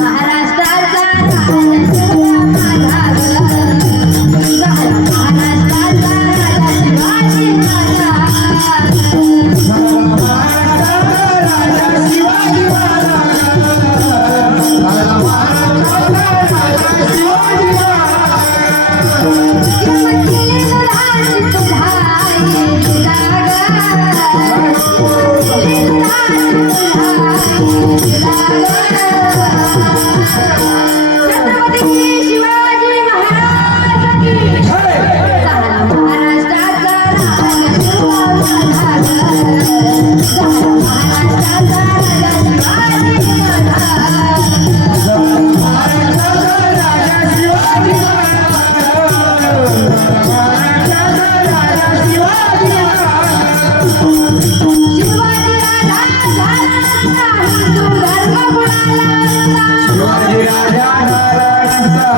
Bahala